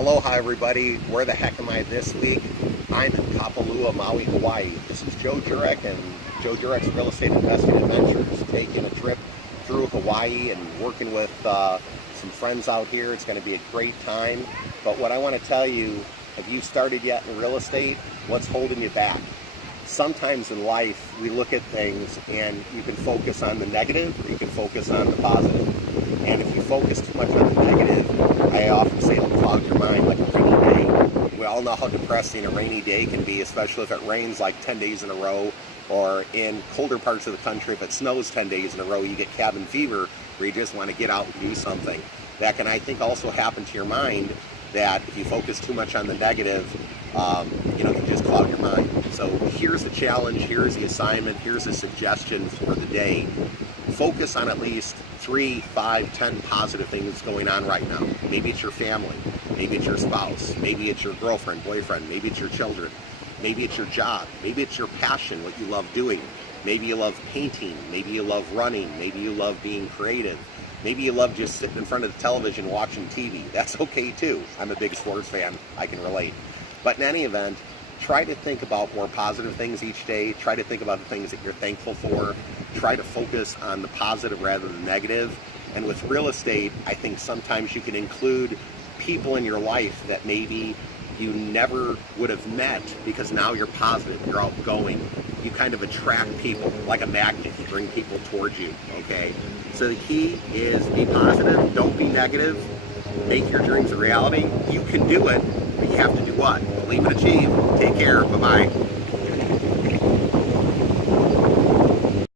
Aloha everybody, where the heck am I this week? I'm in Kapalua, Maui, Hawaii. This is Joe Jurek and Joe Jurek's Real Estate Investing Adventures, taking a trip through Hawaii and working with some friends out here. It's going to be a great time. But what I want to tell you, have you started yet in real estate? What's holding you back? Sometimes in life we look at things and you can focus on the negative or you can focus on the positive. And if you focus too much on the negative, I often say it'll cloud your mind like a rainy day. We all know how depressing a rainy day can be, especially if it rains like 10 days in a row, or in colder parts of the country, if it snows 10 days in a row, you get cabin fever where you just want to get out and do something. That can, I think, also happen to your mind, that if you focus too much on the negative, it can just cloud your mind. So here's the challenge, here's the assignment, here's a suggestion for the day. Focus on at least 3, 5, 10 positive things going on right now. Maybe it's your family, maybe it's your spouse, maybe it's your girlfriend, boyfriend, maybe it's your children, maybe it's your job, maybe it's your passion, what you love doing. Maybe you love painting, maybe you love running, maybe you love being creative. Maybe you love just sitting in front of the television watching TV. That's okay too. I'm a big sports fan, I can relate. But in any event, try to think about more positive things each day. Try to think about the things that you're thankful for. Try to focus on the positive rather than negative. And with real estate, I think sometimes you can include people in your life that maybe you never would have met, because now you're positive, you're outgoing. You kind of attract people like a magnet. You bring people towards you, okay? So the key is be positive, don't be negative, make your dreams a reality. You can do it, but you have to do what? Believe and achieve. Take care, bye-bye.